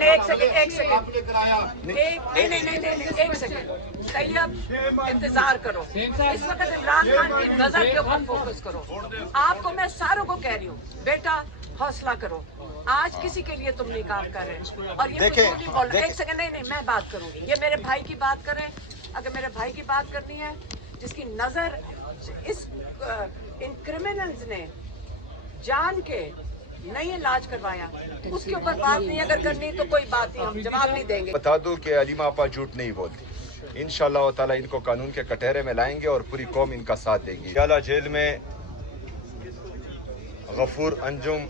नहीं, एक सेकंड, एक सेकंड, तैयब इंतजार करो। इस वक्त इमरान खान की नजर के ऊपर फोकस करो। आपको मैं सारों को कह रही हूँ, बेटा हौसला करो। आज किसी के लिए तुम नहीं काम कर रहे और ये कुछ नहीं बोल रहे। एक सेकंड, नहीं, मैं बात करूंगी। ये मेरे भाई की बात करें, अगर मेरे भाई की बात करनी है, जिसकी नजर इस इन क्रिमिनल्स ने जान के नहीं इलाज करवाया, उसके ऊपर बात नहीं अगर करनी तो कोई बात नहीं, हम जवाब नहीं देंगे। बता दो कि अलीमा आपा झूठ नहीं बोलती। इंशाअल्लाह ताला इनको कानून के कटहरे में लाएंगे और पूरी कौम इनका साथ देगी। याला जेल में गफूर अंजुम,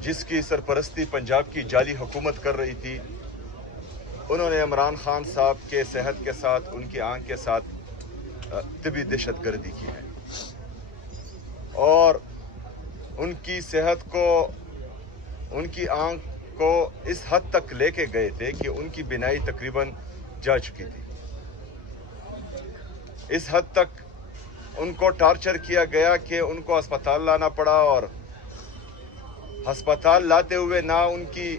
जिसकी सरपरस्ती पंजाब की जाली हुकूमत कर रही थी, उन्होंने इमरान खान साहब के सेहत के साथ, उनकी आंख के साथ तिबी दहशतगर्दी की है और उनकी सेहत को, उनकी आंख को इस हद तक लेके गए थे कि उनकी बिनाई तकरीबन जा चुकी थी। इस हद तक उनको टॉर्चर किया गया कि उनको अस्पताल लाना पड़ा और अस्पताल लाते हुए ना उनकी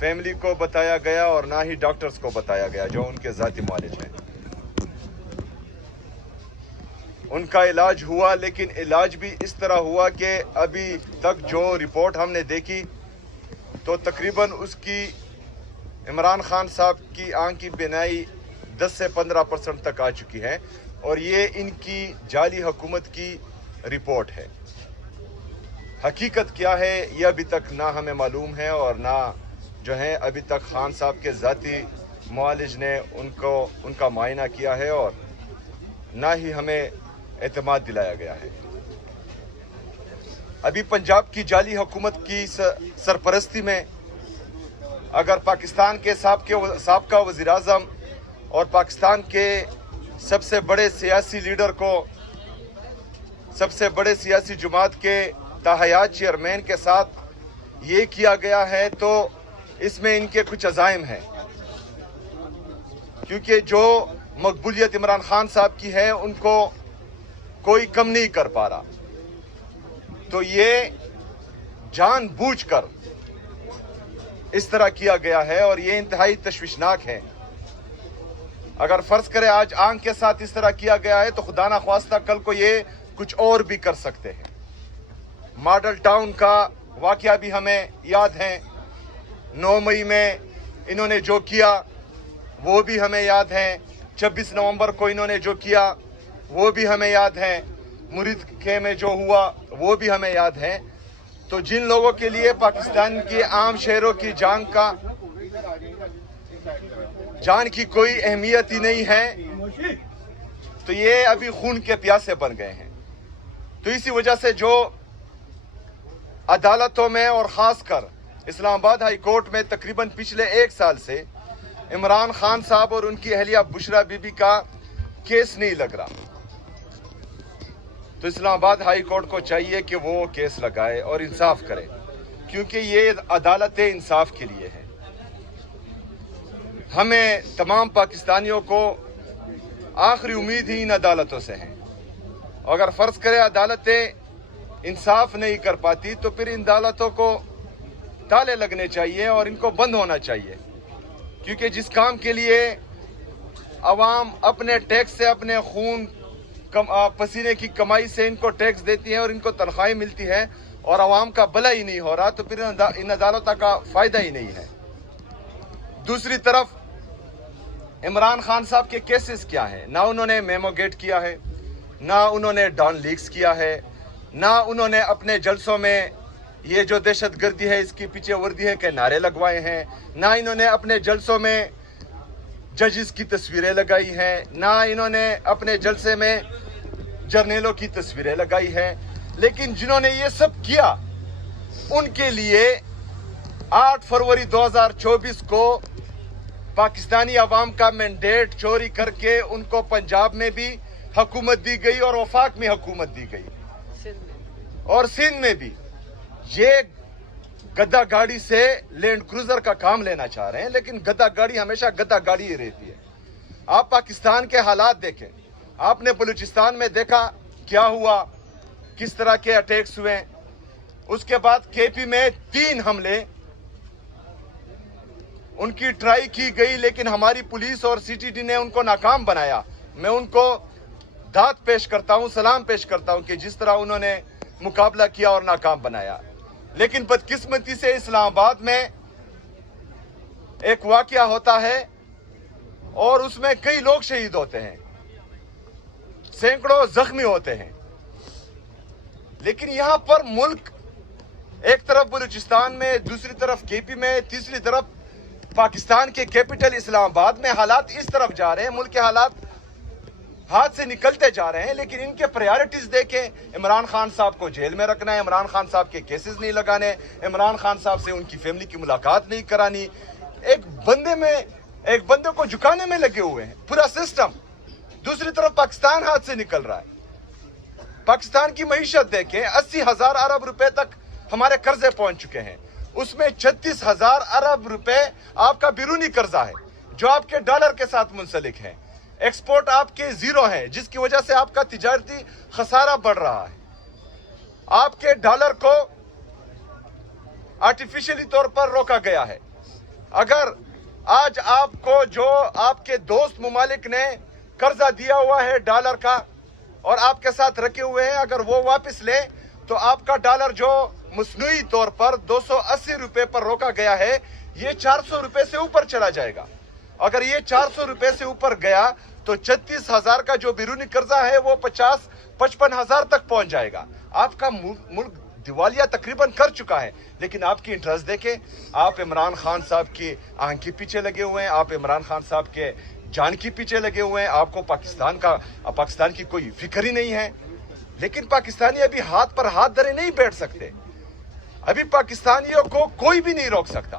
फैमिली को बताया गया और ना ही डॉक्टर्स को बताया गया जो उनके ज़ाती मालिज हैं। उनका इलाज हुआ, लेकिन इलाज भी इस तरह हुआ कि अभी तक जो रिपोर्ट हमने देखी तो तकरीबन उसकी इमरान खान साहब की आंख की बिनाई 10 से 15% तक आ चुकी है और ये इनकी जाली हुकूमत की रिपोर्ट है। हकीकत क्या है ये अभी तक ना हमें मालूम है और ना जो है अभी तक खान साहब के ज़ाती मुआलिज ने उनका मुआयना किया है और ना ही हमें एतमाद दिलाया गया है। अभी पंजाब की जाली हुकूमत की सरपरस्ती में अगर पाकिस्तान के साबका वज़ीर आज़म और पाकिस्तान के सबसे बड़े सियासी लीडर को, सबसे बड़े सियासी जमात के ताहयात चेयरमैन के साथ ये किया गया है तो इसमें इनके कुछ अज़ाइम हैं, क्योंकि जो मकबूलियत इमरान खान साहब की है उनको कोई कम नहीं कर पा रहा। तो ये जानबूझकर इस तरह किया गया है और ये इंतहाई तशवीशनाक है। अगर फर्ज करें आज आंख के साथ इस तरह किया गया है तो खुदा ना ख्वास्ता कल को ये कुछ और भी कर सकते हैं। मॉडल टाउन का वाकया भी हमें याद है, 9 मई में इन्होंने जो किया वो भी हमें याद है, 26 नवंबर को इन्होंने जो किया वो भी हमें याद है, मुरीद खे में जो हुआ वो भी हमें याद है। तो जिन लोगों के लिए पाकिस्तान के आम शहरों की जान की कोई अहमियत ही नहीं है, तो ये अभी खून के प्यासे बन गए हैं। तो इसी वजह से जो अदालतों में और ख़ासकर इस्लामाबाद हाई कोर्ट में तकरीबन पिछले 1 साल से इमरान खान साहब और उनकी अहलिया बुशरा बीबी का केस नहीं लग रहा, तो इस्लामाबाद हाई कोर्ट को चाहिए कि वो केस लगाए और इंसाफ करे, क्योंकि ये अदालत इंसाफ के लिए है। हमें तमाम पाकिस्तानियों को आखिरी उम्मीद ही इन अदालतों से है। अगर फ़र्ज़ करें अदालतें इंसाफ नहीं कर पाती तो फिर इन अदालतों को ताले लगने चाहिए और इनको बंद होना चाहिए, क्योंकि जिस काम के लिए अवाम अपने टैक्स से, अपने खून पसीने की कमाई से इनको टैक्स देती है और इनको तनख्वाहें मिलती है और अवाम का भला ही नहीं हो रहा, तो फिर इन अदालतों का फ़ायदा ही नहीं है। दूसरी तरफ इमरान खान साहब के केसेस क्या हैं? ना उन्होंने मेमो गेट किया है, ना उन्होंने डॉन लीक्स किया है, ना उन्होंने अपने जलसों में ये जो दहशतगर्दी है इसकी पीछे वर्दी है के नारे लगवाए हैं, ना इन्होंने अपने जलसों में जजेस की तस्वीरें लगाई हैं, ना इन्होंने अपने जलसे में जर्नलों की तस्वीरें लगाई हैं। लेकिन जिन्होंने ये सब किया उनके लिए 8 फरवरी 2024 को पाकिस्तानी अवाम का मैंडेट चोरी करके उनको पंजाब में भी हुकूमत दी गई और वफाक में हुकूमत दी गई और सिंध में भी। ये गद्दा गाड़ी से लैंड क्रूजर का काम लेना चाह रहे हैं, लेकिन गद्दा गाड़ी हमेशा गद्दा गाड़ी ही रहती है। आप पाकिस्तान के हालात देखें, आपने बलूचिस्तान में देखा क्या हुआ, किस तरह के अटैक्स हुए। उसके बाद केपी में 3 हमले उनकी ट्राई की गई, लेकिन हमारी पुलिस और सीटीडी ने उनको नाकाम बनाया। मैं उनको दाद पेश करता हूं, सलाम पेश करता हूं कि जिस तरह उन्होंने मुकाबला किया और नाकाम बनाया। लेकिन बदकिस्मती से इस्लामाबाद में एक वाकया होता है और उसमें कई लोग शहीद होते हैं, सैकड़ों जख्मी होते हैं। लेकिन यहां पर मुल्क एक तरफ बलूचिस्तान में, दूसरी तरफ केपी में, तीसरी तरफ पाकिस्तान के कैपिटल इस्लामाबाद में हालात इस तरफ जा रहे हैं, मुल्क के हालात हाथ से निकलते जा रहे हैं। लेकिन इनके प्रायोरिटीज देखें, इमरान खान साहब को जेल में रखना है, इमरान खान साहब के केसेस नहीं लगाने, इमरान खान साहब से उनकी फैमिली की मुलाकात नहीं करानी, एक बंदे को झुकाने में लगे हुए हैं पूरा सिस्टम। दूसरी तरफ पाकिस्तान हाथ से निकल रहा है। पाकिस्तान की मईशत देखें, 80,000 अरब रुपए तक हमारे कर्जे पहुंच चुके हैं। उसमें 36,000 अरब रुपए आपका बिरूनी कर्जा है जो आपके डॉलर के साथ मुंसलिक है। एक्सपोर्ट आपके जीरो है, जिसकी वजह से आपका तिजारती खसारा बढ़ रहा है। आपके डॉलर को आर्टिफिशियली तौर पर रोका गया है। अगर आज आपको जो आपके दोस्त मुमालिक ने कर्जा दिया हुआ है डॉलर का और आपके साथ रखे हुए हैं, अगर वो वापस ले तो आपका डॉलर जो मसनूई तौर पर 280 रुपए पर रोका गया है, ये 400 रुपए से ऊपर चला जाएगा। अगर ये 400 रुपए से ऊपर गया तो 36,000 का जो बिरूनी कर्जा है वो 50-55,000 तक पहुंच जाएगा। आपका मुल्क दिवालिया तकरीबन कर चुका है। लेकिन आपकी इंटरेस्ट देखें, आप इमरान खान साहब की आंख के पीछे लगे हुए हैं, आप इमरान खान साहब के जान के पीछे लगे हुए हैं। आपको पाकिस्तान की कोई फिक्र ही नहीं है। लेकिन पाकिस्तानी अभी हाथ पर हाथ धरे नहीं बैठ सकते। अभी पाकिस्तानियों को कोई भी नहीं रोक सकता।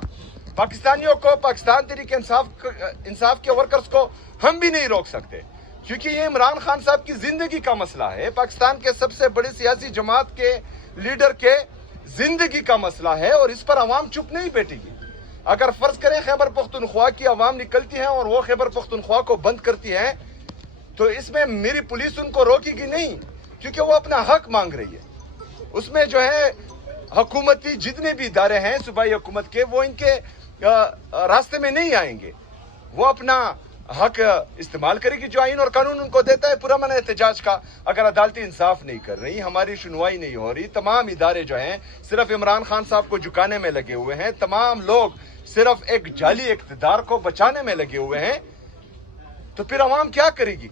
पाकिस्तानियों को, पाकिस्तान तहरीक इंसाफ के वर्कर्स को हम भी नहीं रोक सकते, क्योंकि ये इमरान खान साहब की जिंदगी का मसला है। पाकिस्तान के सबसे बड़ी सियासी जमात के लीडर के जिंदगी का मसला है और इस पर अवाम चुप नहीं बैठेगी। अगर फर्ज करें खैबर पख्तूनख्वा की अवाम निकलती है और वो खैबर पख्तूनख्वा को बंद करती है, तो इसमें मेरी पुलिस उनको रोकेगी नहीं, क्योंकि वो अपना हक मांग रही है। उसमें जो है हुकूमती जितने भी इदारे हैं सूबाई हुकूमत के, वो इनके रास्ते में नहीं आएंगे। वो अपना हक इस्तेमाल करेगी जो आइन और कानून उनको देता है पुरअमन एहतजाज का। अगर अदालती इंसाफ नहीं कर रही, हमारी सुनवाई नहीं हो रही, तमाम इदारे जो हैं सिर्फ इमरान खान साहब को झुकाने में लगे हुए हैं, तमाम लोग सिर्फ एक जाली इक़्तिदार को बचाने में लगे हुए हैं, तो फिर अवाम क्या करेगी?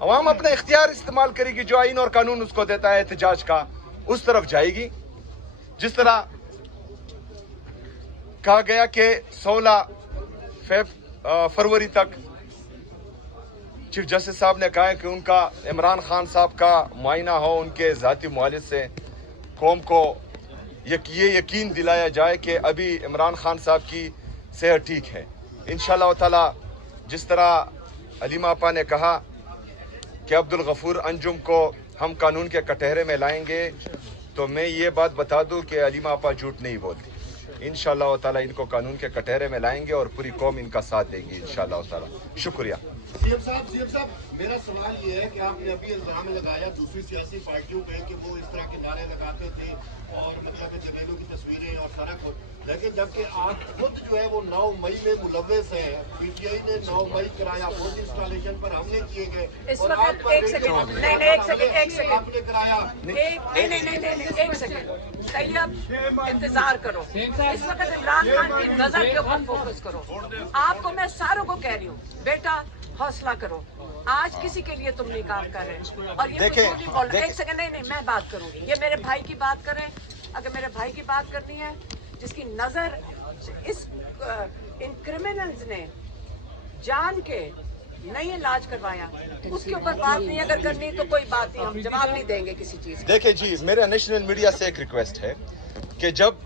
अवाम अपना इख्तियार इस्तेमाल करेगी, जो आइन और कानून उसको देता है एहतजाज का, उस तरफ जाएगी। जिस तरह कहा गया कि 16 फरवरी तक चीफ जस्टिस साहब ने कहा है कि उनका इमरान खान साहब का मुआयना हो, उनके ज़ाती मुआलिज से कौम को ये यकीन दिलाया जाए कि अभी इमरान खान साहब की सेहत ठीक है। इंशाअल्लाह ताला जिस तरह अलीमा आपा ने कहा कि अब्दुल गफूर अंजुम को हम कानून के कटहरे में लाएंगे, तो मैं ये बात बता दूं कि अलीमा आपा झूठ नहीं बोलती। इंशाअल्लाह ताला इनको कानून के कटहरे में लाएंगे और पूरी कौम इनका साथ देगी इंशाअल्लाह ताला। शुक्रिया। सीएम साहब, मेरा सवाल ये है कि आपने अभी इल्जाम लगाया दूसरी सियासी पार्टियों पे कि वो इस तरह के नारे लगाते थे और मतलब जमीनों की तस्वीरें और सारा कुछ, लेकिन जबकि आप खुद जो है वो 9 मई में मुलव्वस है, पीटीआई ने 9 मई कराया, वोट इंस्टॉलेशन पर हमले किए गए इस और वक्त आप पर एक सेकंड आपने कराया। नहीं, एक सेकंड तैयब, इंतजार करो। इस वक्त इमरान खान की नजर के ऊपर फोकस करो। आपको मैं सारों को कह रही हूँ, बेटा हौसला करो। आज किसी के लिए तुम नहीं काम कर रहे और ये एक सेकंड, नहीं, मैं बात करूंगी। ये मेरे भाई की बात करें, अगर मेरे भाई की बात करनी है जिसकी नजर इन क्रिमिनल्स ने जान के नहीं इलाज करवाया, उसके ऊपर बात नहीं अगर करनी तो कोई बात नहीं, हम जवाब नहीं देंगे किसी चीज। देखिए जी, मेरा नेशनल मीडिया से एक रिक्वेस्ट है कि जब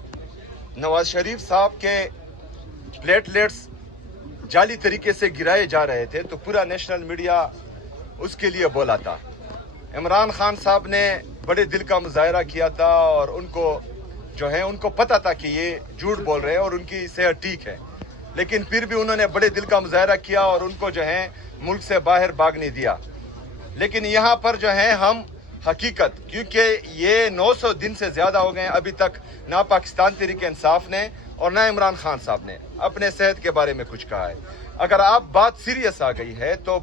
नवाज शरीफ साहब के प्लेटलेट्स जाली तरीके से गिराए जा रहे थे तो पूरा नेशनल मीडिया उसके लिए बोला था। इमरान खान साहब ने बड़े दिल का मुजाहरा किया था और उनको जो है उनको पता था कि ये झूठ बोल रहे हैं और उनकी सेहत ठीक है, लेकिन फिर भी उन्होंने बड़े दिल का मुजाहरा किया और उनको जो है मुल्क से बाहर भागने दिया। लेकिन यहाँ पर जो है हम हकीकत, क्योंकि ये 900 दिन से ज़्यादा हो गए अभी तक ना पाकिस्तान तहरीक इंसाफ ने اور نہ عمران خان صاحب نے اپنے صحت کے بارے میں کچھ کہا ہے. اگر آپ بات سیریس آ گئی ہے تو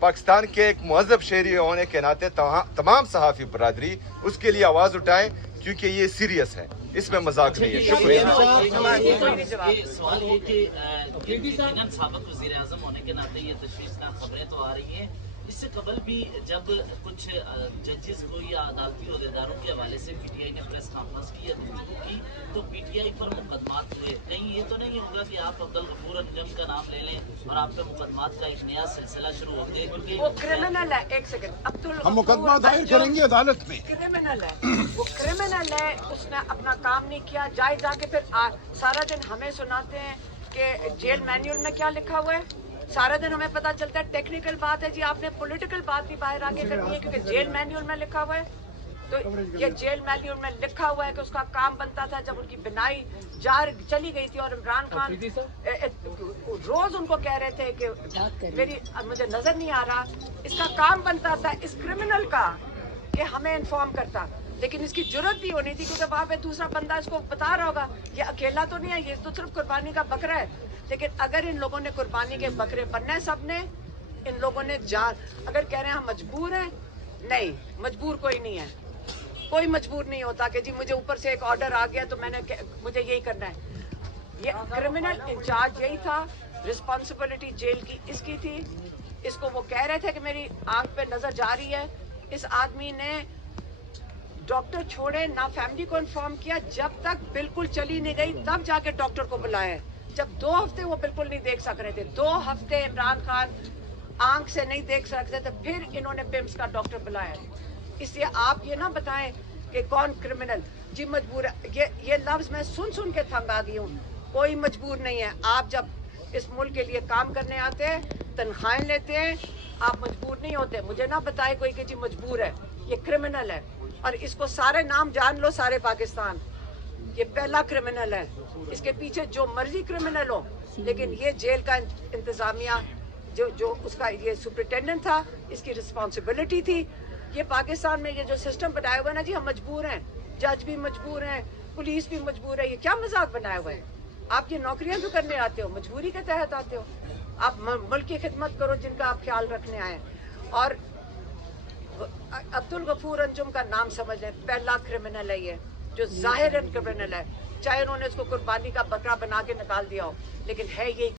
پاکستان کے ایک مہذب شہری ہونے کے ناطے تمام صحافی برادری اس کے لیے آواز اٹھائے کیونکہ یہ سیریس ہے, اس میں مذاق نہیں ہے. شکریہ. سوال یہ کہ سابق وزیر اعظم ہونے کے ناطے یہ تشویشناک خبریں تو آ رہی ہیں. اس سے قبل بھی جب کچھ ججز کو یا عدالتی عہدیداروں کے حوالے سے پی ٹی آئی نے پریس کانفرنس کی یا گفتگو کی تو پی ٹی آئی پر مقدمات ہوئے. کہیں یہ تو نہیں ہوگا کہ آپ عبدالغفور انجم کا نام لے لیں اور آپ پہ مقدمات کا ایک نیا سلسلہ شروع ہوتے ہیں کیونکہ وہ کرمنل ہے. ایک سیکنڈ, ہم مقدمہ دائر کریں گے عدالت میں. کرمنل ہے, وہ کرمنل ہے, اس نے اپنا کام نہیں کیا. جائے جا کے پھر سارا دن ہمیں سناتے ہیں کہ جیل مینیول میں کیا لکھا ہوا ہے. سارا دن ہمیں پتا چلتا ہے ٹیکنیکل بات ہے جی, آپ نے پولیٹیکل بات بھی باہر آگے کرنی ہے کیونکہ جیل مینیول میں لکھا ہوا ہے. تو یہ جیل مینیول میں لکھا ہوا ہے کہ اس کا کام بنتا تھا جب ان کی بنائی چلی گئی تھی اور عمران خان روز ان کو کہہ رہے تھے کہ مجھے نظر نہیں آ رہا. اس کا کام بنتا تھا اس کرمنل کا کہ ہمیں انفارم کرتا, لیکن اس کی جرت بھی ہونی تھی کیونکہ وہاں پہ دوسرا بندہ اس کو بتا رہا ہوگا یہ اکیلا تو نہیں ہے, یہ تو صرف قربانی کا بکرا ہے. لیکن اگر ان لوگوں نے قربانی کے بکرے بننا ہے سب نے, ان لوگوں نے جان, اگر کہہ رہے ہیں ہم مجبور ہیں, نہیں مجبور کوئی نہیں ہے. کوئی مجبور نہیں ہوتا کہ جی مجھے اوپر سے ایک آرڈر آ گیا تو مجھے یہی کرنا ہے. یہ کرمنل انچارج یہی تھا, رسپانسبلٹی جیل کی اس کی تھی. اس کو وہ کہہ رہے تھے کہ میری آنکھ پہ نظر جا رہی ہے. اس آدمی نے ڈاکٹر چھوڑے نہ فیملی کو انفارم کیا, جب تک بالکل چلی نہیں گئی تب جا کے ڈاکٹر کو بلایا. جب 2 ہفتے وہ بالکل نہیں دیکھ سک رہے تھے, 2 ہفتے عمران خان آنکھ سے نہیں دیکھ سکتے تھے, پھر انہوں نے پمس کا ڈاکٹر بلایا. اس لیے آپ یہ نہ بتائیں کہ کون کرمنل جی مجبور ہے. یہ لفظ میں سن کے تھنگ آ گئی ہوں. کوئی مجبور نہیں ہے. آپ جب اس ملک کے لیے کام کرنے آتے ہیں, تنخواہیں لیتے ہیں, آپ مجبور نہیں ہوتے. مجھے نہ بتائے کوئی کہ جی مجبور ہے. یہ کرمنل ہے اور اس کو سارے نام جان لو, سارے پاکستان. یہ پہلا کرمنل ہے. اس کے پیچھے جو مرضی کرمنل ہو, لیکن یہ جیل کا انتظامیہ جو اس کا یہ سپرنٹینڈنٹ تھا, اس کی رسپانسبلٹی تھی. یہ پاکستان میں یہ جو سسٹم بنایا ہوا ہے نا جی, ہم مجبور ہیں, جج بھی مجبور ہیں, پولیس بھی مجبور ہے. یہ کیا مذاق بنایا ہوا ہے؟ آپ یہ نوکریاں تو کرنے آتے ہو, مجبوری کے تحت آتے ہو. آپ ملک کی خدمت کرو جن کا آپ خیال رکھنے آئے. اور عبدالغفور انجم کا نام سمجھ لیں, پہلا کرمنل ہے یہ, جو ظاہراً کرمنل ہے. چاہے انہوں نے اس کو قربانی کا بکرا بنا کے نکال دیا ہو, لیکن ہے یہ